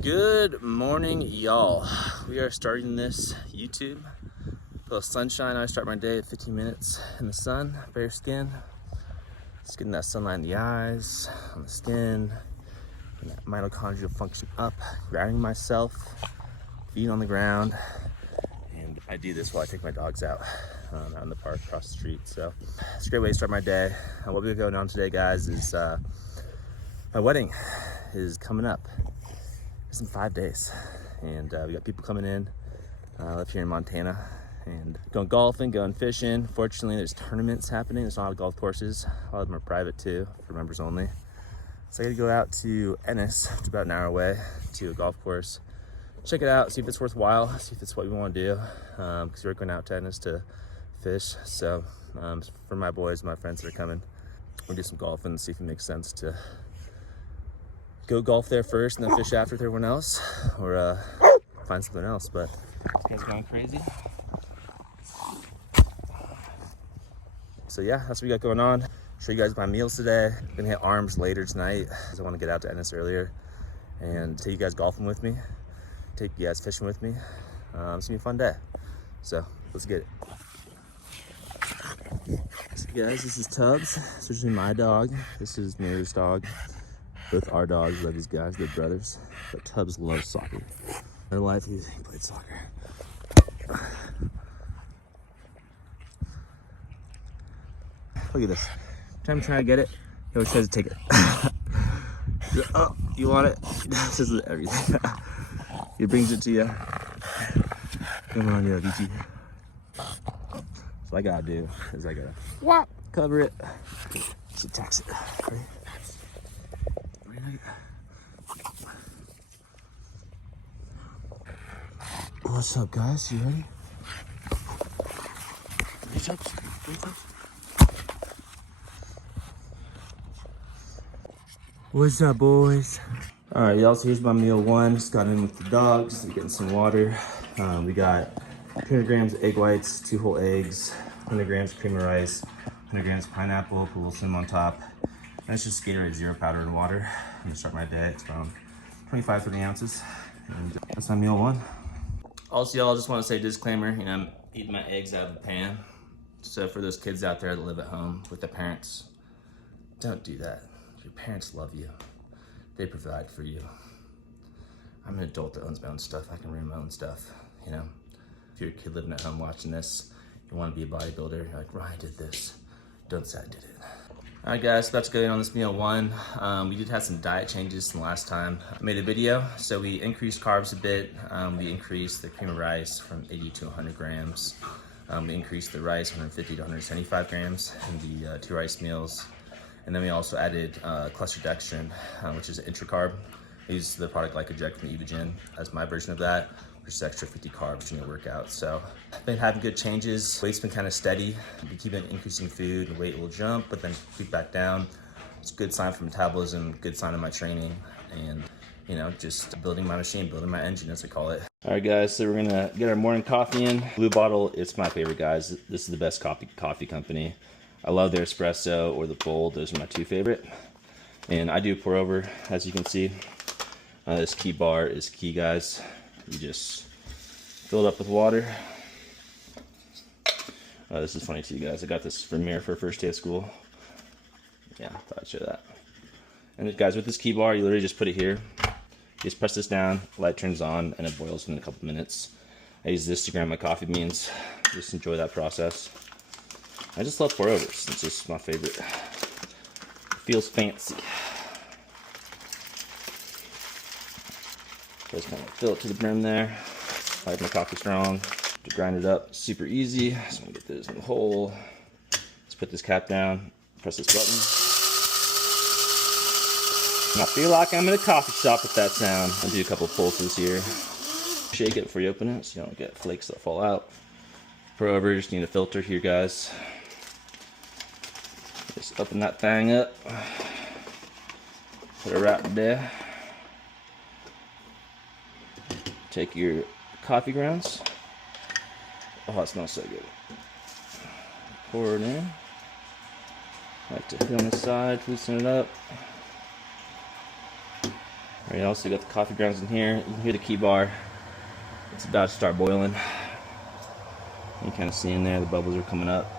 Good morning, y'all. We are starting this YouTube. A little sunshine. I start my day at 15 minutes in the sun, bare skin. Just getting that sunlight in the eyes, on the skin, and that mitochondrial function up, grounding myself, feet on the ground. And I do this while I take my dogs out in the park across the street. So it's a great way to start my day. What we're going on today, guys, is my wedding is coming up. It's in 5 days, and we got people coming in. I live here in Montana, and going golfing, going fishing. Fortunately, there's tournaments happening. There's a lot of golf courses. A lot of them are private too, for members only. So I got to go out to Ennis, it's about an hour away, to a golf course. Check it out, see if it's worthwhile, see if it's what we want to do. Because we're going out to Ennis to fish. So for my boys, my friends that are coming, we'll do some golfing and see if it makes sense to go golf there first and then fish after with everyone else, or find something else. But this guy's going crazy. So yeah, that's what we got going on. Show you guys my meals today. I'm gonna hit arms later tonight because I want to get out to Ennis earlier and take you guys golfing with me, take you guys fishing with me. It's gonna be a fun day. So let's get it. So guys, this is Tubbs. This is my dog. This is Mary's dog. Both our dogs love these guys, they're brothers. But Tubbs loves soccer. In real life, he played soccer. Look at this. Every time I'm trying to get it, he always tries to take it. Oh, you want it? This is everything. He brings it to you. Come on, yeah, VT. So what I gotta do is I gotta cover it. She attacks it. Right? What's up, guys? You ready? Reach up. What's up, boys? All right, y'all, so here's my meal one. Just got in with the dogs. We're getting some water. We got 200 grams of egg whites, 2 whole eggs, 100 grams of cream of rice, 100 grams of pineapple, put a little cinnamon on top. And it's just Gatorade Zero powder and water. I'm gonna start my day. It's around 25, 30 ounces. And that's my meal one. Also, y'all, I just want to say disclaimer, I'm eating my eggs out of the pan. So for those kids out there that live at home with their parents, don't do that. Your parents love you. They provide for you. I'm an adult that owns my own stuff. I can ruin my own stuff, If you're a kid living at home watching this, you want to be a bodybuilder, you're like, Ryan did this. Don't say I did it. All right, guys, so that's good on this meal one. We did have some diet changes from the last time I made a video. So we increased carbs a bit. We increased the cream of rice from 80 to 100 grams. We increased the rice 150 to 175 grams in the 2 rice meals. And then we also added cluster dextrin, which is an intracarb. I use the product Glycogen from Evogen as my version of that, which is extra 50 carbs during your workout. So I've been having good changes. Weight's been kind of steady. We keep increasing food, and weight will jump, but then creep back down. It's a good sign for metabolism, good sign of my training, and just building my machine, building my engine, as I call it. All right, guys, so we're gonna get our morning coffee in. Blue Bottle, it's my favorite, guys. This is the best coffee company. I love their espresso or the bold. Those are my 2 favorite. And I do pour over, as you can see. This key bar is key, guys. You just fill it up with water. This is funny too, guys. I got this from Mir for first day of school. Yeah, I thought I'd show that. And guys, with this key bar, you literally just put it here. You just press this down, light turns on, and it boils in a couple minutes. I use this to grind my coffee beans. Just enjoy that process. I just love pour overs. It's just my favorite. It feels fancy. Just kind of fill it to the brim there. I like my coffee strong. To grind it up, super easy. So I'm gonna get this in the hole. Let's put this cap down. Press this button. And I feel like I'm in a coffee shop with that sound. I'll do a couple pulses here. Shake it before you open it so you don't get flakes that fall out. Pour over, just need a filter here, guys. Just open that thing up. Put it right there. Take your coffee grounds. Oh, it smells so good. Pour it in. Like to hit on the side, loosen it up. Alright, also got the coffee grounds in here. You can hear the key bar. It's about to start boiling. You kind of see in there the bubbles are coming up.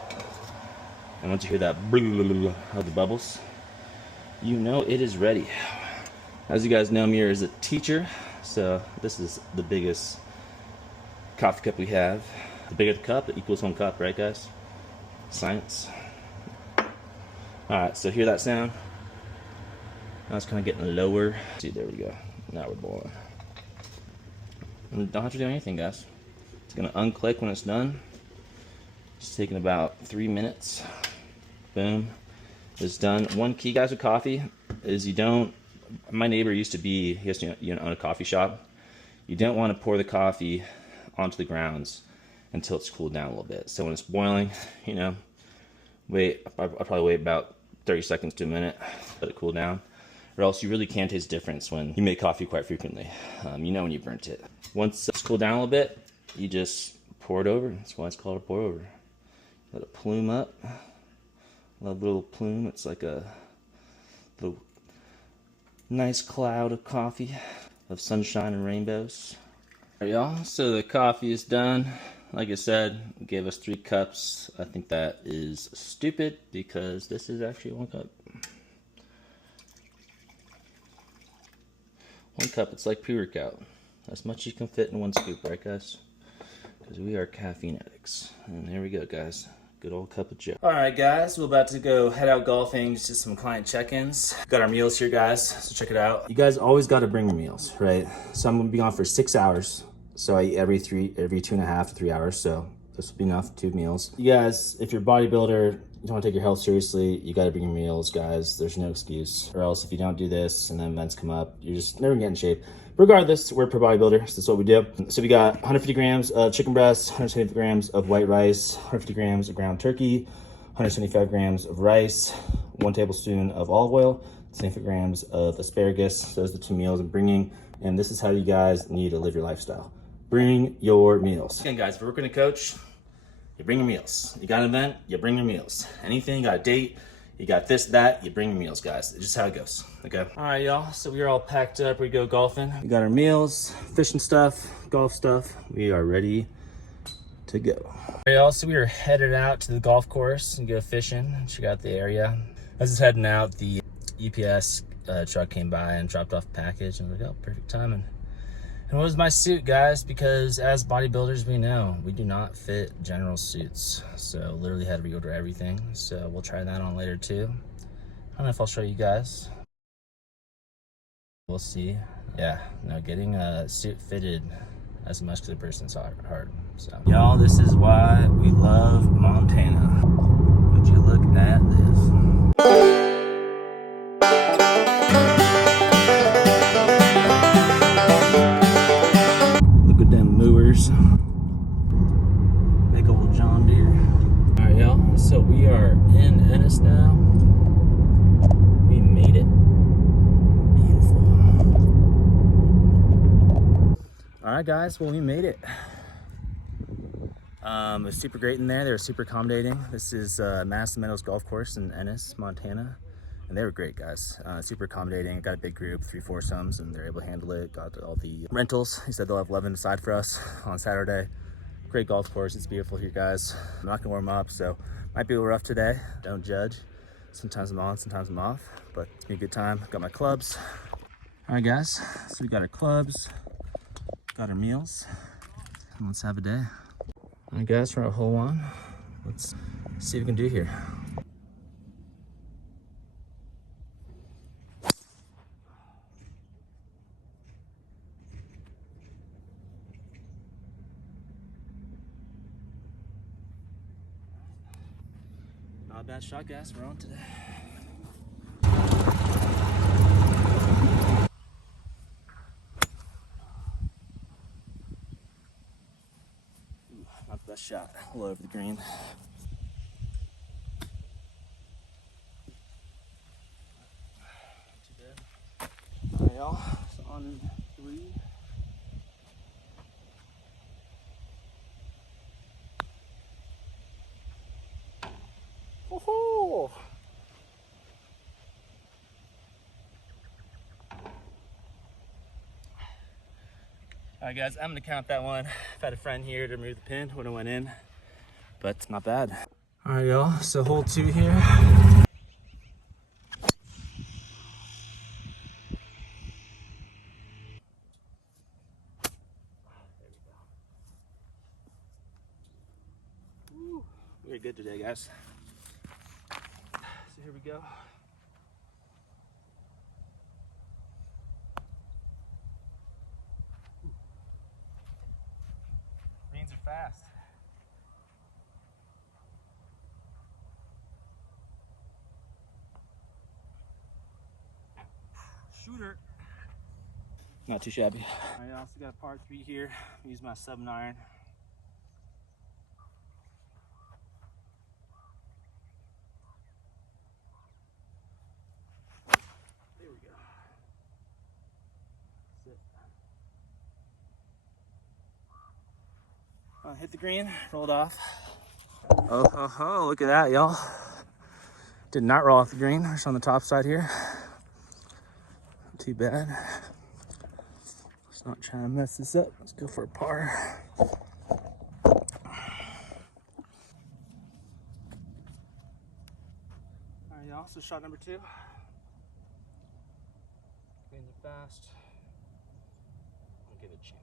And once you hear that of the bubbles, you know it is ready. As you guys know, Amir is a teacher, so this is the biggest coffee cup we have. The bigger the cup, it equals 1 cup, right guys? Science. Alright, so hear that sound? Now it's kind of getting lower. See, there we go. Now we're boiling. And don't have to do anything, guys. It's gonna unclick when it's done. It's taking about 3 minutes. Boom. It's done. One key, guys, with coffee is you don't. My neighbor used to be, he used to own a coffee shop. You don't want to pour the coffee onto the grounds until it's cooled down a little bit. So when it's boiling, wait. I'll probably wait about 30 seconds to a minute, let it cool down, or else you really can't taste the difference when you make coffee quite frequently. You know when you burnt it. Once it's cooled down a little bit, you just pour it over. That's why it's called a pour over. Let it plume up. Love little plume. It's like a little nice cloud of coffee, of sunshine and rainbows. Alright, y'all, so the coffee is done. Like I said, it gave us 3 cups. I think that is stupid because this is actually 1 cup. 1 cup, it's like pre-workout. As much as you can fit in 1 scoop, right guys? Because we are caffeine addicts. And there we go, guys. Good old cup of Joe. Alright guys, we're about to go head out golfing, just some client check-ins. Got our meals here, guys, so check it out. You guys always got to bring your meals, right? So I'm going to be on for 6 hours. So I eat every 2.5 to 3 hours, so this will be enough, 2 meals. You guys, if you're a bodybuilder, you don't want to take your health seriously, you got to bring your meals, guys. There's no excuse. Or else if you don't do this and then events come up, you're just never gonna get in shape. Regardless, we're pro bodybuilder, so that's what we do. So we got 150 grams of chicken breast, 175 grams of white rice, 150 grams of ground turkey, 175 grams of rice, 1 tablespoon of olive oil, 75 grams of asparagus. Those are the 2 meals I'm bringing, and this is how you guys need to live your lifestyle. Bring your meals. Again, guys, if you're working a coach, you bring your meals. You got an event, you bring your meals. Anything, you got a date, you got this, that, you bring your meals, guys. It's just how it goes, okay? All right, y'all, so we're all packed up. We go golfing. We got our meals, fishing stuff, golf stuff. We are ready to go. All right, y'all, so we are headed out to the golf course and go fishing. Check out the area. As it's heading out, the UPS truck came by and dropped off a package, and I was like, oh, perfect timing. And what was my suit, guys? Because as bodybuilders, we know we do not fit general suits. So literally had to reorder everything. So we'll try that on later too. I don't know if I'll show you guys. We'll see. Yeah, no, getting a suit fitted as a muscular person is hard. So y'all, this is why we love Montana. Would you look at this? Big old John Deere. Alright, y'all, so we are in Ennis now. We made it. Beautiful. Alright guys, well, we made it. It was super great in there. They were super accommodating. This is Madison Meadows Golf Course in Ennis, Montana. And they were great, guys. Super accommodating. Got a big group, 3 foursomes, and they're able to handle it. Got all the rentals. He said they'll have 11 aside for us on Saturday. Great golf course. It's beautiful here, guys. I'm not gonna warm up, so might be a little rough today. Don't judge. Sometimes I'm on, sometimes I'm off, but it's been a good time. Got my clubs. All right, guys. So we got our clubs, got our meals, and let's have a day. All right, guys, we're at hole 1. Let's see what we can do here. Not a bad shot, guys. We're on today. Ooh, not the best shot. All over the green. Too bad. All right, y'all. So on in 3. Woohoo! All right, guys, I'm gonna count that one. I've had a friend here to remove the pin when it went in, but it's not bad. All right, y'all, so hole 2 here. Woo. Very good today, guys. So here we go. Greens are fast. Shooter. Not too shabby. I also got par 3 here. Use my 7-iron. There we go. That's it. Hit the green, rolled off. Oh, look at that, y'all. Did not roll off the green. Just on the top side here. Not too bad. Let's not try to mess this up. Let's go for a par. All right, y'all, so shot number 2. Greens are fast. I'll give it a chance.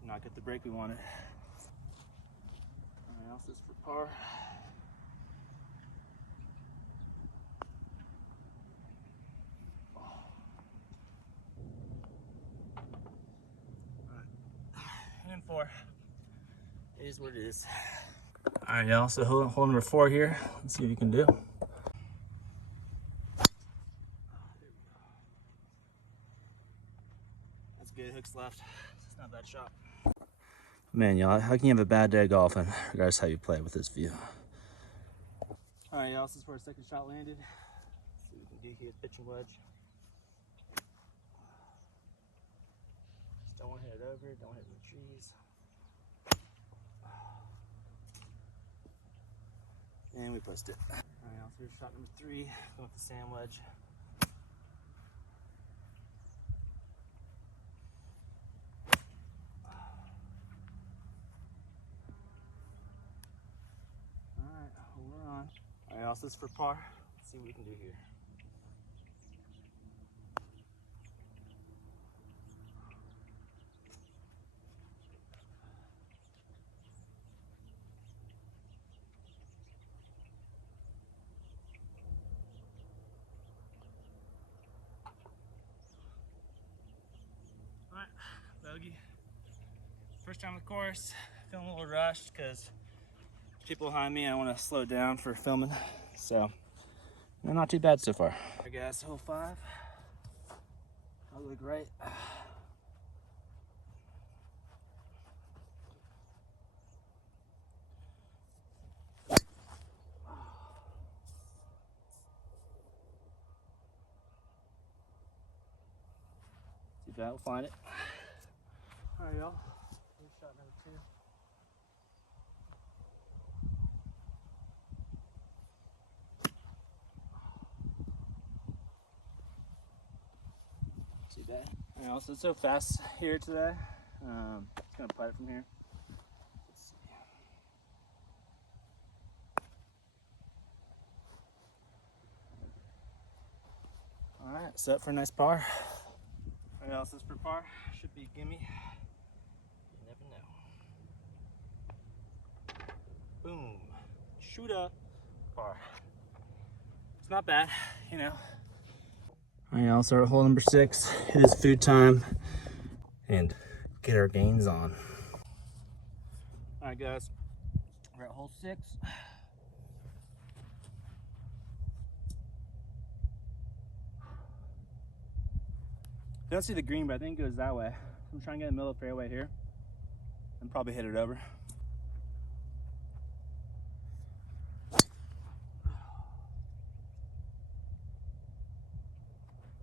Did not get the break we wanted. All right, else is for par. And 4. It is what it is. All right, y'all, so hole number 4 here. Let's see what you can do. That's good, hooks left. It's not a bad shot. Man, y'all, how can you have a bad day golfing, regardless how you play with this view? All right, y'all, this is where our second shot landed. Let's see what we can do here, pitch and wedge. Just don't want to hit it over, don't hit the trees. And we pushed it. All right, y'all, so here's shot number 3, going with the sand wedge. We're on. All right, also this is for par. Let's see what we can do here. All right, bogey. First time on the course. Feeling a little rushed because people behind me, I want to slow down for filming. So, not too bad so far. All right, guys, hole 5. I look right. See if that will find it. All right, y'all. Here's shot number 2. See that? All right, also it's so fast here today. Just gonna putt it from here. Let's see. All right, set for a nice par. All right, else is for par. Should be a gimme. You never know. Boom. Shoot up. Par. It's not bad, you know. All right, y'all, so hole number 6. It is food time and get our gains on. All right, guys, we're at hole 6. I don't see the green, but I think it goes that way. I'm trying to get in the middle of the fairway here and probably hit it over.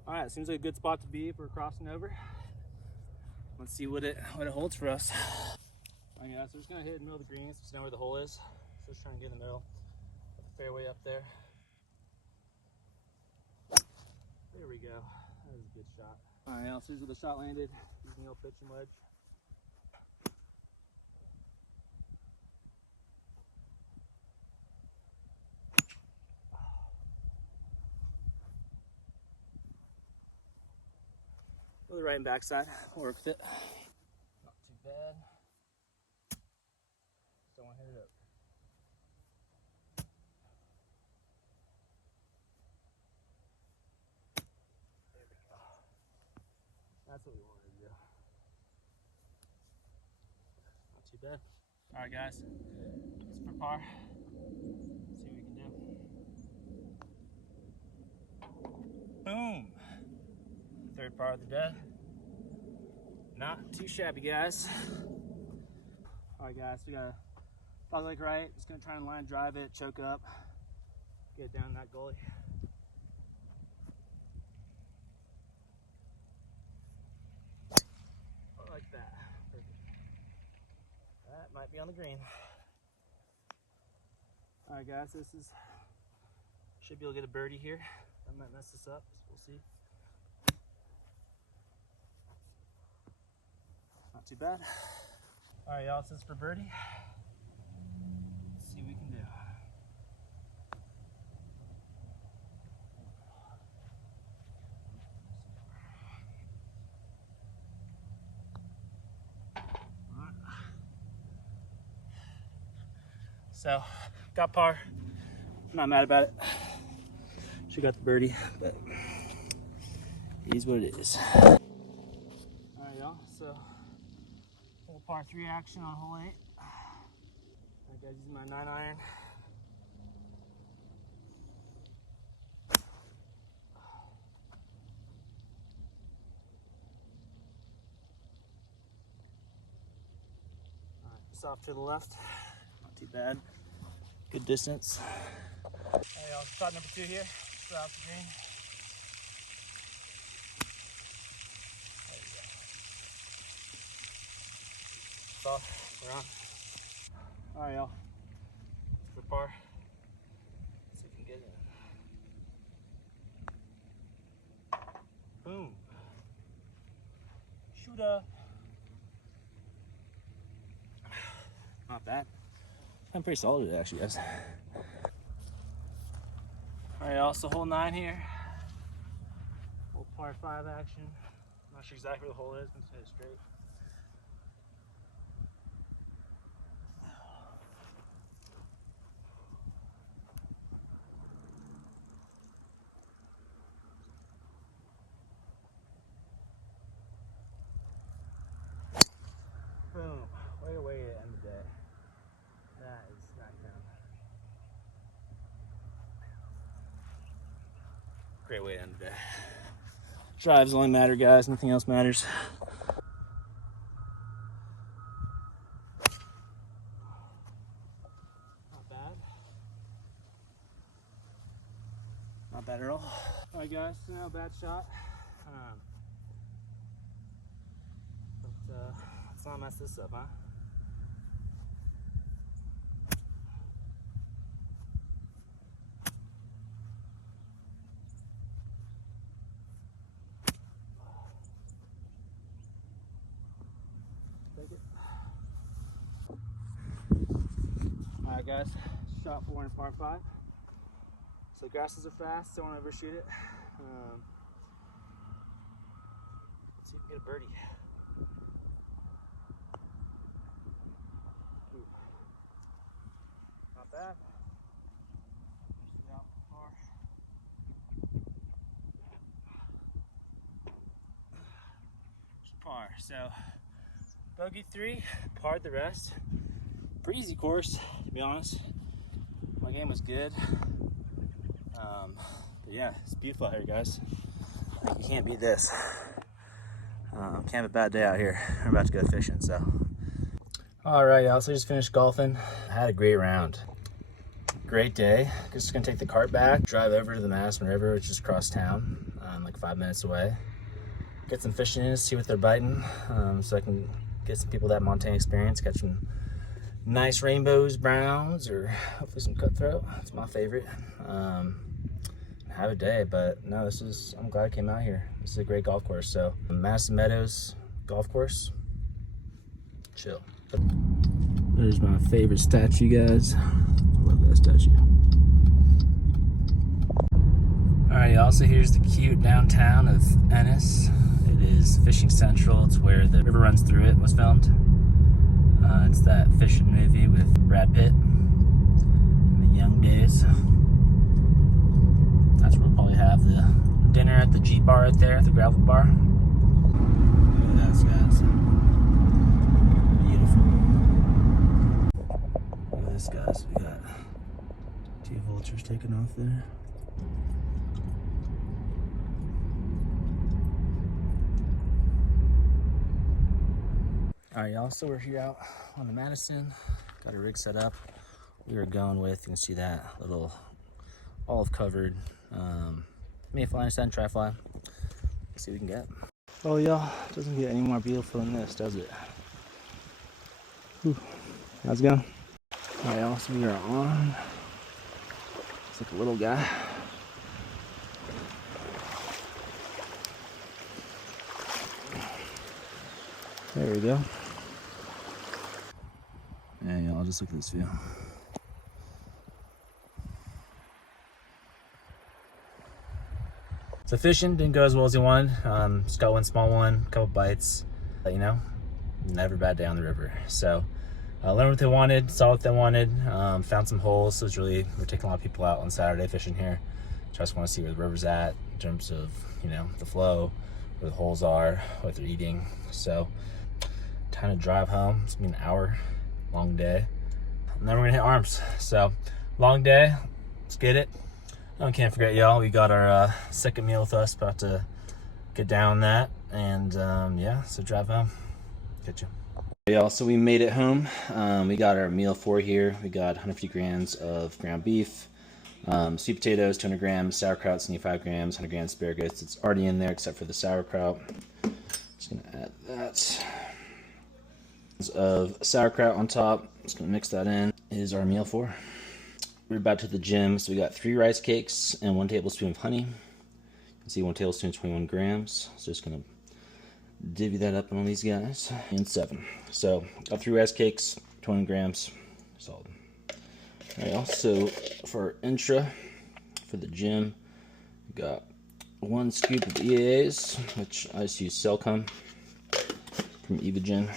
All right, seems like a good spot to be if we're crossing over. Let's see what it holds for us. All right, guys, so we're just gonna hit in the middle of the greens to know where the hole is. So just trying to get in the middle of the fairway up there. There we go. That was a good shot. All right, now here's where the shot landed. Using the old pitching wedge. Go the right and backside. We'll work with it. Not too bad. Just don't want to hit it up. There we go. That's what we wanted to do. Not too bad. All right, guys. It's for par. Let's see what we can do. Boom. Third par of the day. Not too shabby, guys. All right, guys, we got a dog leg right. Just gonna try and line drive it, choke up, get it down that gully. Like that. Perfect. That might be on the green. All right, guys, this is should be able to get a birdie here. I might mess this up. So we'll see. Not too bad. All right, y'all, this is for birdie. Let's see what we can do. All right. So, got par. Not mad about it. She got the birdie, but it is what it is. All right, y'all, so little par 3 action on hole 8. All right, guys, using my 9-iron. All right, just off to the left. Not too bad. Good distance. All right, y'all, shot number 2 here. Straight off the green. There we go. So, we're on. All right, y'all. For par. Let's see if we can get it. Boom. Shoot up. Not bad. I'm pretty solid today, actually, guys. All right, also hole 9 here. Little par 5 action. Not sure exactly where the hole is, but it's hit it straight. Boom. Way to end the day. That is smackdown. Great way to end the day. Drives only matter, guys. Nothing else matters. Not bad. Not bad at all. All right, guys. So now bad shot. But let's not mess this up, huh? Take it. All right, guys. Shot 4 in par 5. So grasses are fast. Don't want to overshoot it. Let's see if we can get a birdie. Ooh. Not bad. Just out par. Just par. So bogey 3, parred the rest. Pretty easy course, to be honest. My game was good. But yeah, it's beautiful out here, guys. Like, you can't beat this. Can't have a bad day out here. We're about to go fishing, so. All right, y'all, so just finished golfing. I had a great round. Great day. Just gonna take the cart back, drive over to the Madison River, which is across town, like 5 minutes away. Get some fishing in, see what they're biting, so I can get some people that Montana experience, catch some nice rainbows, browns, or hopefully some cutthroat. That's my favorite. have a day. But no, I'm glad I came out here. This is a great golf course. So Madison Meadows Golf Course, chill. There's my favorite statue, guys. Love that statue. All right, y'all, so here's the cute downtown of Ennis. It is fishing central. It's where the river runs through it was filmed. It's that fishing movie with Brad Pitt in the young days. That's where we'll probably have the dinner at the G bar right there, the gravel bar. Look at that, guys. Beautiful. Look at this, guys. We got 2 vultures taking off there. All right, y'all, so we're here out on the Madison. Got a rig set up. We were going with, you can see that little olive covered mayfly instead of tri-fly. Let's see what we can get. Oh, y'all, it doesn't get any more beautiful than this, does it? Whew. How's it going? All right, y'all, so we are on. It's like a little guy. There we go. Yeah, y'all, just look at this view. So fishing didn't go as well as he wanted. Just got one small one, a couple bites. But, you know, never a bad day on the river. So learned what they wanted, saw what they wanted, found some holes. So we're taking a lot of people out on Saturday fishing here. Just want to see where the river's at in terms of, you know, the flow, where the holes are, what they're eating. So time to drive home. It's gonna be an hour long day. And then we're gonna hit arms. So long day, let's get it. I can't forget, y'all, we got our second meal with us, about to get down that, and yeah, so drive home. Catch you. Y'all, so we made it home. We got our meal 4 here. We got 150 grams of ground beef, sweet potatoes, 200 grams, sauerkraut, 75 grams, 100 grams asparagus. It's already in there except for the sauerkraut. Just gonna add that. Of sauerkraut on top. Just gonna mix that in. Is our meal 4. We're about to the gym, so we got 3 rice cakes and 1 tablespoon of honey. You can see 1 tablespoon, 21 grams. So just gonna divvy that up on these guys. And 7. So got 3 rice cakes, 20 grams, solid. All right, so for our intra, for the gym, we got 1 scoop of EAAs, which I just use Cellcom from Evogen.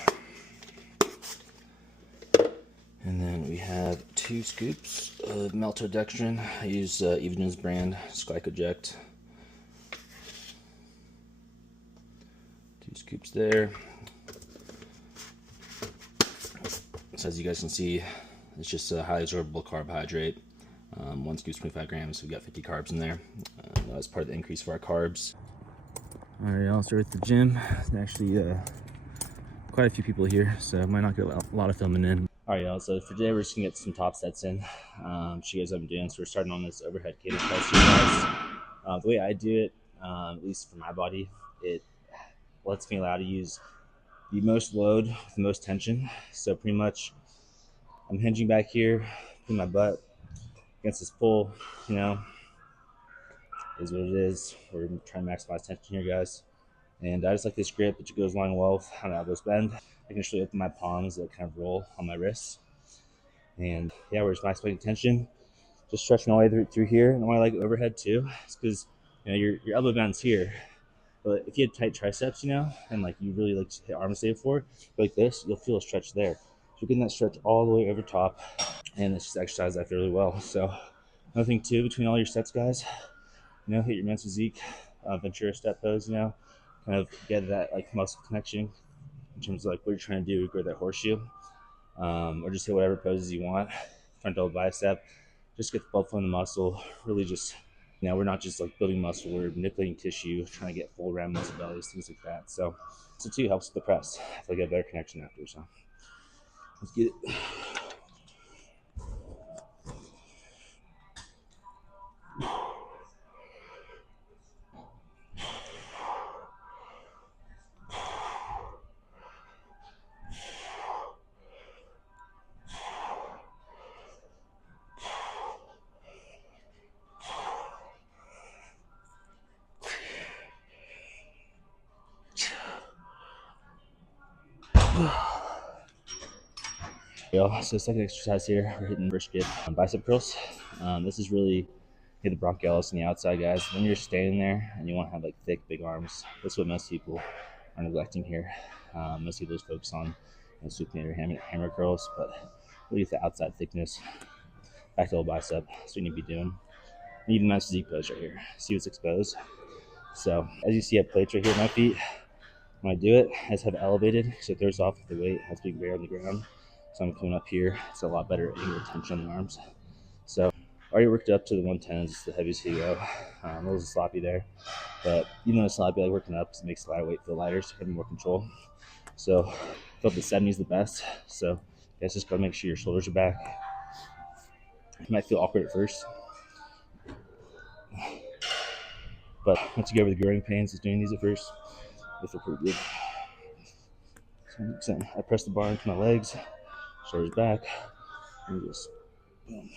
And then we have 2 scoops of maltodextrin. I use Evogen's brand, Glycoject. 2 scoops there. So as you guys can see, it's just a highly absorbable carbohydrate. 1 scoop is 25 grams, so we got 50 carbs in there. That's part of the increase for our carbs. All right, I'll start at the gym. There's actually quite a few people here, so I might not get a lot of filming in. All right, y'all, so for today we're just gonna get some top sets in. Show you guys what I'm doing. So we're starting on this overhead cable press here, guys. The way I do it, at least for my body, it lets me allow to use the most load with the most tension. So pretty much I'm hinging back here, putting my butt against this pull, you know, is what it is. We're trying to maximize tension here, guys. And I just like this grip, it goes along well with how my elbows bend. I can actually open my palms that kind of roll on my wrists. And yeah, we're just maximizing tension, just stretching all the way through here. And why I like overhead too, is because, you know, your elbow bend's here. But if you had tight triceps, you know, and like you really like hit arm stay for like this, you'll feel a stretch there. So you're getting that stretch all the way over top, and it's just exercise I feel really well. So another thing too, between all your sets, guys, you know, hit your men's physique, Ventura step pose, you know, kind of get that like muscle connection in terms of like what you're trying to do, grow that horseshoe, or just hit whatever poses you want. Front double bicep, just get the blood flow in the muscle. Really, just, you know, we're not just like building muscle, we're manipulating tissue, trying to get full round muscle bellies, things like that. So too helps with the press. I feel like I get a better connection after. So let's get it. So second exercise here, we're hitting brisket on bicep curls. This is really hit the bronchialis on the outside, guys. When you're standing there and you want to have like thick, big arms, that's what most people are neglecting here. Most people just focus on supinator hammer curls, but really get the outside thickness, back to the bicep. That's what you need to be doing. And even my physique pose right here. See what's exposed. So as you see, I have plates right here at my feet. When I do it, I just have it elevated, so it throws off the weight. It has to be bare on the ground. So I'm coming up here. It's a lot better angle tension on the arms. So already worked up to the 110s. It's the heaviest you go. A little sloppy there, but even though it's sloppy, like working up, it makes the lighter weight feel lighter, so having more control. So I felt the 70s the best. So you guys just gotta make sure your shoulders are back. You might feel awkward at first, but once you get over the growing pains of doing these at first, they feel pretty good. So I press the bar into my legs, shoulders back, and just boom.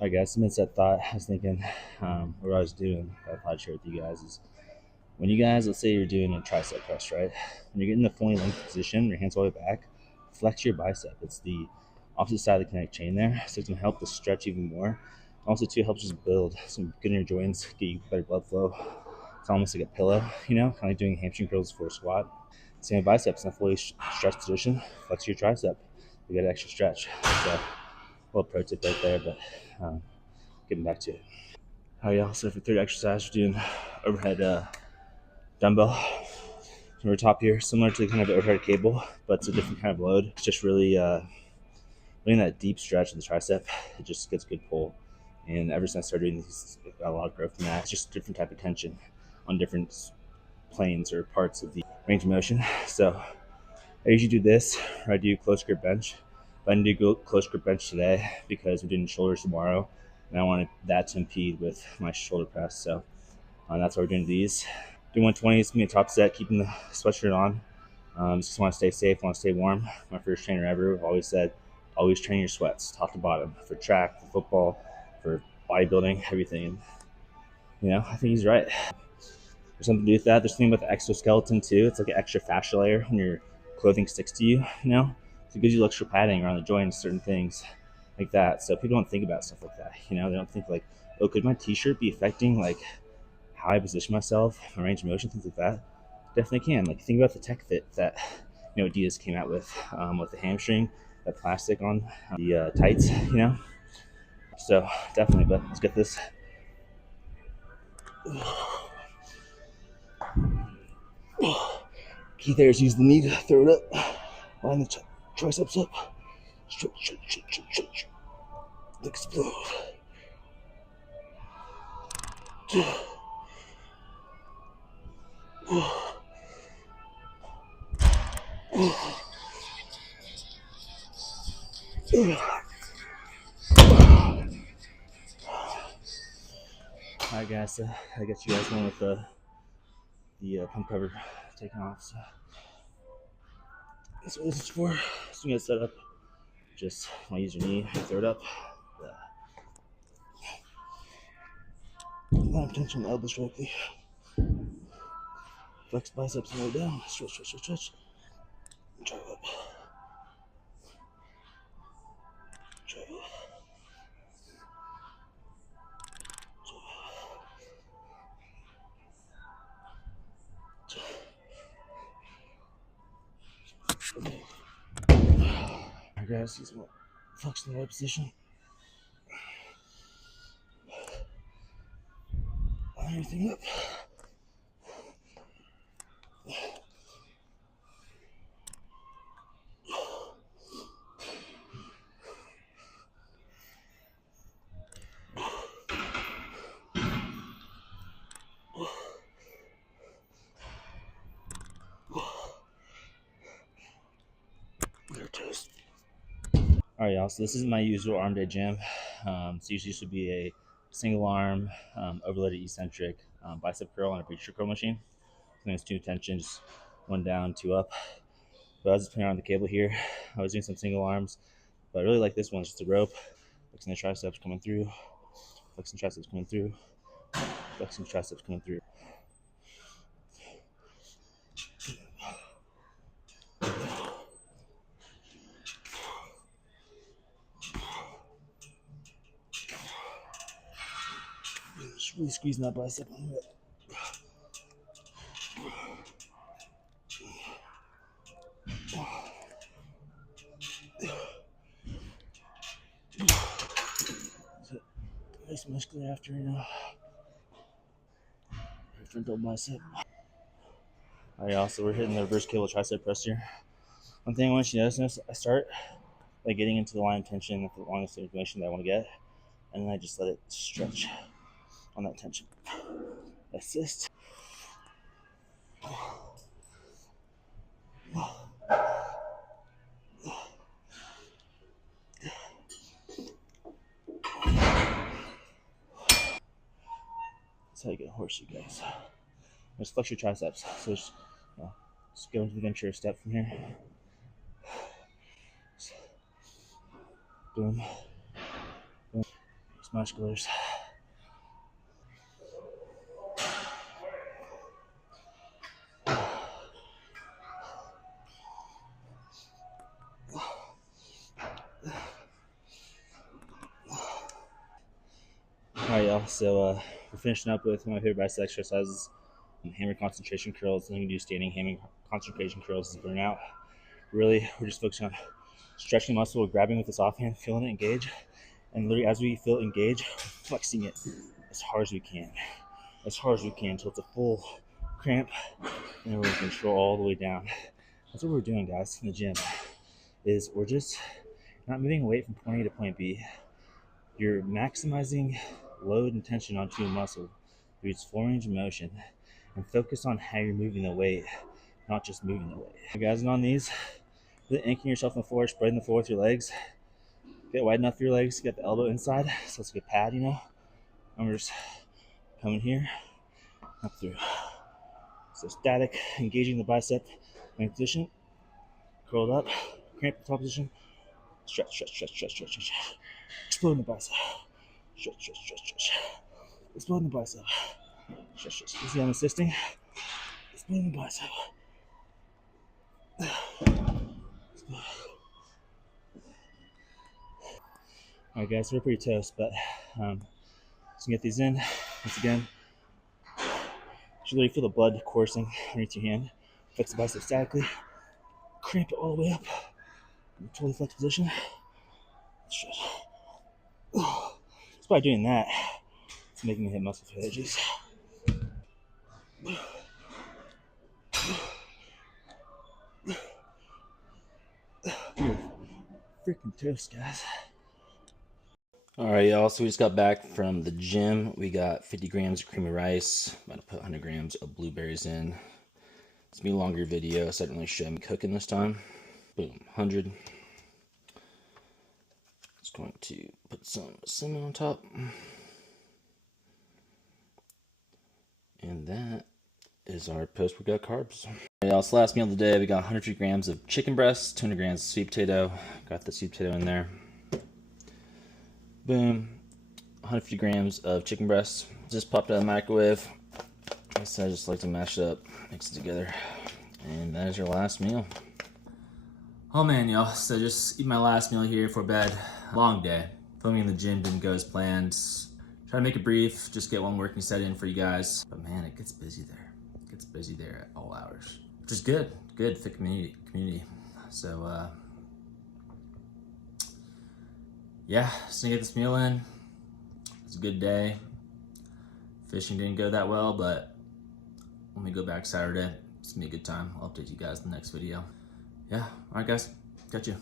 Alright guys, amidst that thought, I was thinking what I was doing, I thought I'd share with you guys is when you guys, let's say you're doing a tricep press, right? When you're getting the fully length position, your hands all the way back, flex your bicep. It's the opposite side of the kinetic chain there, so it's gonna help to stretch even more. Also too, helps just build some good in your joints, get you better blood flow. It's almost like a pillow, kind of like doing hamstring curls before a squat. Same with biceps in a fully stretched position, flex your tricep. You get an extra stretch. So a little pro tip right there, but getting back to it. Oh yeah, so for third exercise, we're doing overhead dumbbell from our top here, similar to kind of the overhead cable, but it's a different kind of load. It's just really doing that deep stretch of the tricep. It just gets a good pull. And ever since I started doing these, I've got a lot of growth in that. It's just a different type of tension on different planes or parts of the range of motion. So I usually do this, or I do close grip bench. But I didn't do close grip bench today because we're doing shoulders tomorrow, and I wanted that to impede with my shoulder press. So that's why we're doing these. Doing 120s, gonna be a top set, keeping the sweatshirt on. Just want to stay safe, want to stay warm. My first trainer ever always said, always train your sweats, top to bottom, for track, for football, for bodybuilding, everything. And, I think he's right. There's something to do with that. There's something about the exoskeleton too. It's like an extra fascia layer when your clothing sticks to you, So it gives you extra padding around the joints, certain things like that. So people don't think about stuff like that, They don't think like, oh, could my t-shirt be affecting like how I position myself, my range of motion, things like that? Definitely can. Like think about the tech fit that Adidas came out with the hamstring, that plastic on the tights, So definitely, but let's get this. Key there is use the knee to throw it up, line the triceps up, stretch, explode. Alright guys, I got you guys one with the pump cover taken off. So that's what this is for. So you guys set up, just want to use your knee, throw it up. Line of tension on the elbows directly. Flex biceps and way down. Stretch. Drive up. Drive up. Alright guys, use more flex in the right position. Line everything up. All right, y'all. So this isn't my usual arm day gym. So usually this would be a single arm, overloaded eccentric, bicep curl on a preacher curl machine. So there's 2 tensions, 1 down, 2 up. But I was just playing around the cable here. I was doing some single arms, but I really like this one. It's just a rope, flexing the triceps coming through, flexing triceps coming through, flexing triceps coming through. Just really squeezing that bicep a little bit. Nice muscular after, frontal bicep. All right, y'all, so we're hitting the reverse cable tricep press here. One thing I want you to notice, I start by getting into the line of tension at the longest information that I want to get, and then I just let it stretch on that tension. Assist. That's how you get a horseshoe, guys. Just flex your triceps. So just go into the venture step from here. Boom. Boom. Smash glutes. Alright, y'all, so we're finishing up with one of my favorite bicep exercises, hammer concentration curls. And you can do standing hammer concentration curls as burnout. Really, we're just focusing on stretching the muscle, grabbing with this offhand, feeling it engage, and literally as we feel it engage, flexing it as hard as we can until it's a full cramp, and we're in control all the way down. That's what we're doing, guys, in the gym. Is we're just not moving weight from point A to point B. You're maximizing load and tension onto your muscle through its full range of motion, and focus on how you're moving the weight, not just moving the weight. Guys, and on these, really anchoring yourself on the floor, spreading the floor with your legs. Get wide enough for your legs, get the elbow inside, so it's like a pad, And we're just coming here, up through. So static, engaging the bicep, main position, curled up, cramp the top position, stretch, exploding the bicep, stretch, exploding the bicep, stretch. You see I'm assisting, exploding the bicep. Alright guys, we're pretty toast, but let's get these in. Once again, you should literally feel the blood coursing underneath your hand. Flex the bicep statically, cramp it all the way up, totally flexed position. Stretch. Just by doing that, it's making me hit muscle strategies. You're freaking toast, guys. All right, y'all, so we just got back from the gym. We got 50 grams of creamy rice. I'm about to put 100 grams of blueberries in. It's gonna be a longer video, so I didn't really show me cooking this time. Boom, 100. Just going to put some cinnamon on top. And that is our post-workout carbs. All right, y'all, so last meal of the day, we got 150 grams of chicken breast, 200 grams of sweet potato. Got the sweet potato in there. Boom, 150 grams of chicken breast. Just popped out of the microwave. I just like to mash it up, mix it together. And that is your last meal. Oh man, y'all, so just eat my last meal here for bed. Long day. Filming in the gym didn't go as planned. Try to make it brief, just get one working set in for you guys. But man, it gets busy there. It gets busy there at all hours. Which is good for community. So yeah, just gonna get this meal in. It's a good day. Fishing didn't go that well, but when we go back Saturday, it's gonna be a good time. I'll update you guys in the next video. Yeah, all right guys, catch you.